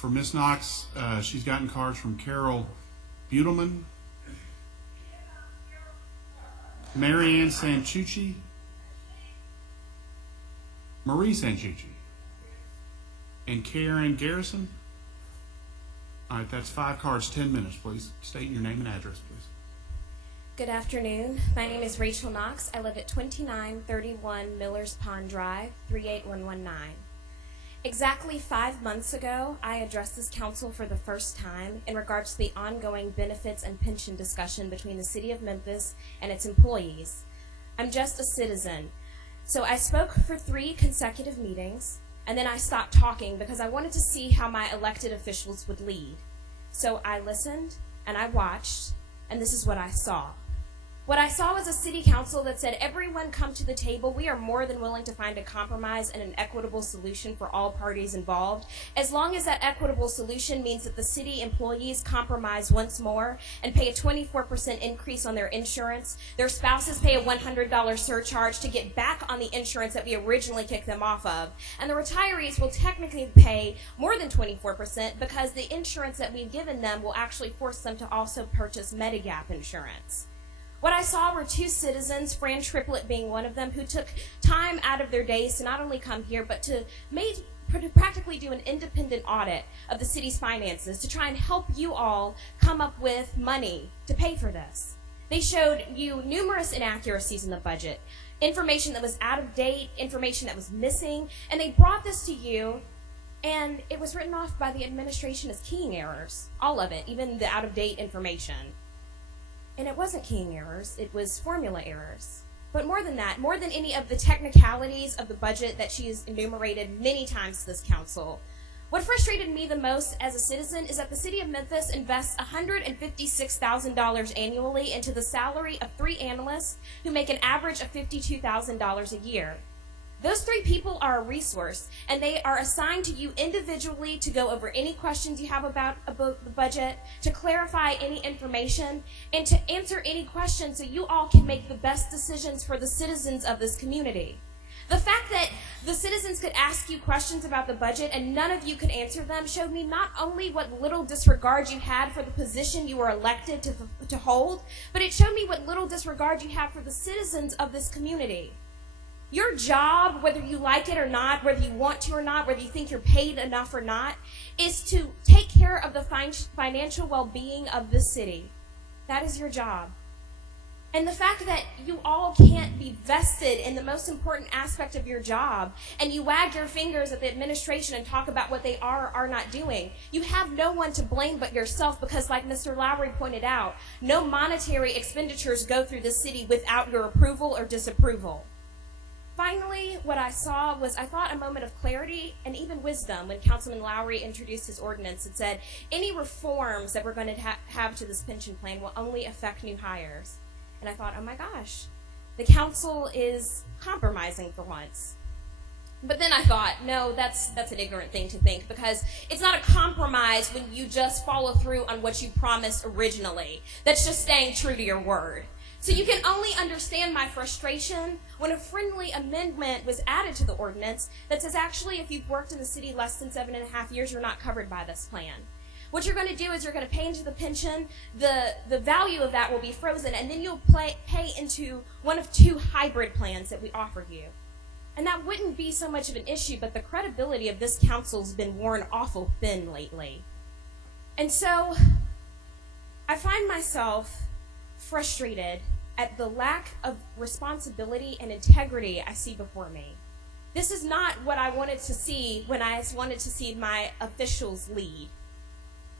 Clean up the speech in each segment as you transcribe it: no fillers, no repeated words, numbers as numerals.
For Miss Knox, she's gotten cards from Carol Butelman, Marianne Sanchucci, Marie Sanchucci, and Karen Garrison. All right, that's 5 cards, 10 minutes, please. State your name and address, please. Good afternoon. My name is Rachel Knox. I live at 2931 Millers Pond Drive, 38119. Exactly 5 months ago, I addressed this council for the first time in regards to the ongoing benefits and pension discussion between the City of Memphis and its employees. I'm just a citizen. So I spoke for 3 consecutive meetings, and then I stopped talking because I wanted to see how my elected officials would lead. So I listened, and I watched, and this is what I saw. What I saw was a city council that said, everyone come to the table. We are more than willing to find a compromise and an equitable solution for all parties involved, as long as that equitable solution means that the city employees compromise once more and pay a 24% increase on their insurance. Their spouses pay a $100 surcharge to get back on the insurance that we originally kicked them off of. And the retirees will technically pay more than 24% because the insurance that we've given them will actually force them to also purchase Medigap insurance. What I saw were 2 citizens, Fran Triplett being one of them, who took time out of their days to not only come here, but to practically do an independent audit of the city's finances to try and help you all come up with money to pay for this. They showed you numerous inaccuracies in the budget, information that was out of date, information that was missing, and they brought this to you, and it was written off by the administration as keying errors, all of it, even the out-of-date information. And it wasn't keying errors, it was formula errors. But more than that, more than any of the technicalities of the budget that she has enumerated many times to this council, what frustrated me the most as a citizen is that the City of Memphis invests $156,000 annually into the salary of 3 analysts who make an average of $52,000 a year. Those 3 people are a resource, and they are assigned to you individually to go over any questions you have about the budget, to clarify any information, and to answer any questions so you all can make the best decisions for the citizens of this community. The fact that the citizens could ask you questions about the budget and none of you could answer them showed me not only what little disregard you had for the position you were elected to hold, but it showed me what little disregard you have for the citizens of this community. Your job, whether you like it or not, whether you want to or not, whether you think you're paid enough or not, is to take care of the financial well-being of this city. That is your job. And the fact that you all can't be vested in the most important aspect of your job, and you wag your fingers at the administration and talk about what they are or are not doing, you have no one to blame but yourself because, like Mr. Lowry pointed out, no monetary expenditures go through the city without your approval or disapproval. Finally, what I saw was, I thought, a moment of clarity and even wisdom when Councilman Lowry introduced his ordinance and said, any reforms that we're going to have to this pension plan will only affect new hires. And I thought, oh my gosh, the council is compromising for once. But then I thought, no, that's an ignorant thing to think, because it's not a compromise when you just follow through on what you promised originally. That's just staying true to your word. So you can only understand my frustration when a friendly amendment was added to the ordinance that says, actually, if you've worked in the city less than 7.5 years, you're not covered by this plan. What you're going to do is you're going to pay into the pension, the value of that will be frozen, and then you'll pay into one of 2 hybrid plans that we offer you. And that wouldn't be so much of an issue, but the credibility of this council's been worn awful thin lately. And so I find myself frustrated at the lack of responsibility and integrity I see before me. This is not what I wanted to see when I wanted to see my officials lead.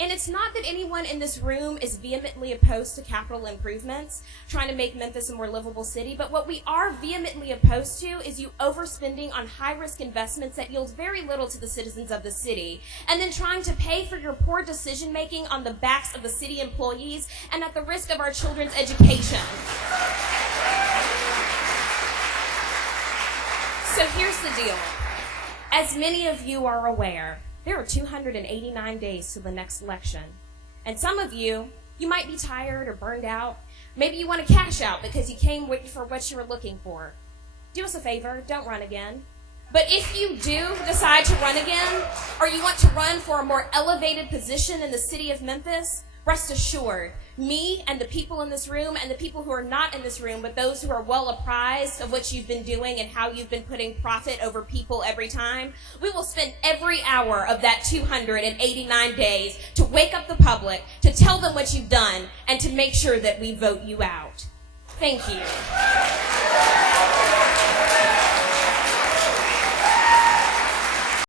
And it's not that anyone in this room is vehemently opposed to capital improvements, trying to make Memphis a more livable city, but what we are vehemently opposed to is you overspending on high-risk investments that yield very little to the citizens of the city, and then trying to pay for your poor decision-making on the backs of the city employees and at the risk of our children's education. So here's the deal. As many of you are aware, there are 289 days to the next election. And some of you might be tired or burned out. Maybe you want to cash out because you came for what you were looking for. Do us a favor, don't run again. But if you do decide to run again, or you want to run for a more elevated position in the city of Memphis, rest assured, me and the people in this room and the people who are not in this room, but those who are well apprised of what you've been doing and how you've been putting profit over people every time, we will spend every hour of that 289 days to wake up the public, to tell them what you've done, and to make sure that we vote you out. Thank you.